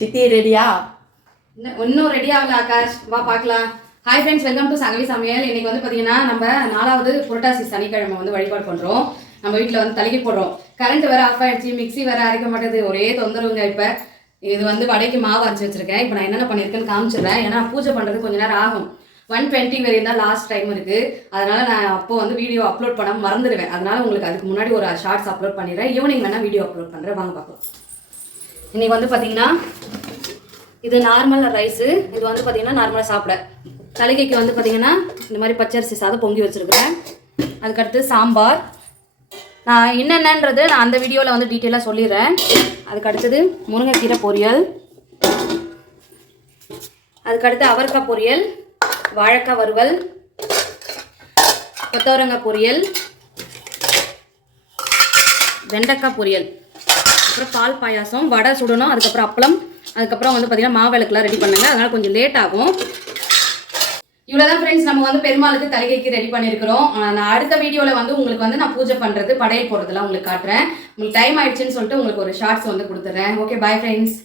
சித்தி ரெடியா? இன்னும் ரெடி ஆகல ஆகாஷ், வா பார்க்கலாம். Hi friends, welcome to Sangavi சமையல். இன்னைக்கு வந்து பார்த்தீங்கன்னா நம்ம 4வது புரட்டாசி சனிக்கிழமை வந்து வழிபாடு பண்ணுறோம். நம்ம வீட்டில் வந்து தலிகை போடுறோம். கரண்ட் வேறு ஆஃப் ஆகிடுச்சு, மிக்சி வேறு அரைக்க மாட்டேது, ஒரே தொந்தரவுங்க. இப்போ இது வந்து வடைக்கு மாவு அரைச்சி வச்சிருக்கேன். இப்போ நான் என்னென்ன பண்ணியிருக்கேன்னு காமிச்சிடுறேன். ஏன்னா பூஜை பண்ணுறது கொஞ்சம் நேரம் ஆகும். 120 வரையும் தான் லாஸ்ட் டைம் இருக்குது. அதனால் நான் அப்போ வந்து வீடியோ அப்லோட் பண்ண மறந்துடுவேன். அதனால் உங்களுக்கு அதுக்கு முன்னாடி ஒரு ஷார்ட்ஸ் அப்லோட் பண்ணிடுறேன். ஈவினிங் வேணால் வீடியோ அப்லோட் பண்ணுறேன், வாங்க பார்க்கலாம். இன்றைக்கி வந்து பார்த்தீங்கன்னா இது நார்மல் ரைஸு. இது வந்து பார்த்தீங்கன்னா நார்மலாக சாப்பிட. தலிகைக்கு வந்து பார்த்தீங்கன்னா இந்த மாதிரி பச்சரிசி சாதம் பொங்கி வச்சுருக்கிறேன். அதுக்கடுத்து சாம்பார். நான் என்னென்னன்றது நான் அந்த வீடியோவில் வந்து டீட்டெயிலாக சொல்லிடுறேன். அதுக்கடுத்தது முருங்கைக்கீரை பொரியல், அதுக்கடுத்து அவரைக்காய் பொரியல், வாழைக்காய் வறுவல், கொத்தவரங்காய் பொரியல், வெண்டைக்காய் பொரியல், அப்புறம் பால் பாயாசம், வடை சுடணும், அதுக்கப்புறம் அப்பளம், அதுக்கப்புறம் வந்து பார்த்தீங்கன்னா மாவிளக்குலாம் ரெடி பண்ணுங்க. அதனால் கொஞ்சம் லேட் ஆகும். இவ்வளோதான் ஃப்ரெண்ட்ஸ், நம்ம வந்து பெருமாளுக்கு தலிகைக்கு ரெடி பண்ணியிருக்கிறோம். நான் அடுத்த வீடியோவில் வந்து உங்களுக்கு வந்து நான் பூஜை பண்ணுறது, படையல் போடுறதுலாம் உங்களுக்கு காட்டுறேன். உங்களுக்கு டைம் ஆயிடுச்சுன்னு சொல்லிட்டு உங்களுக்கு ஒரு ஷார்ட்ஸ் வந்து கொடுத்துட்றேன். Okay, bye friends.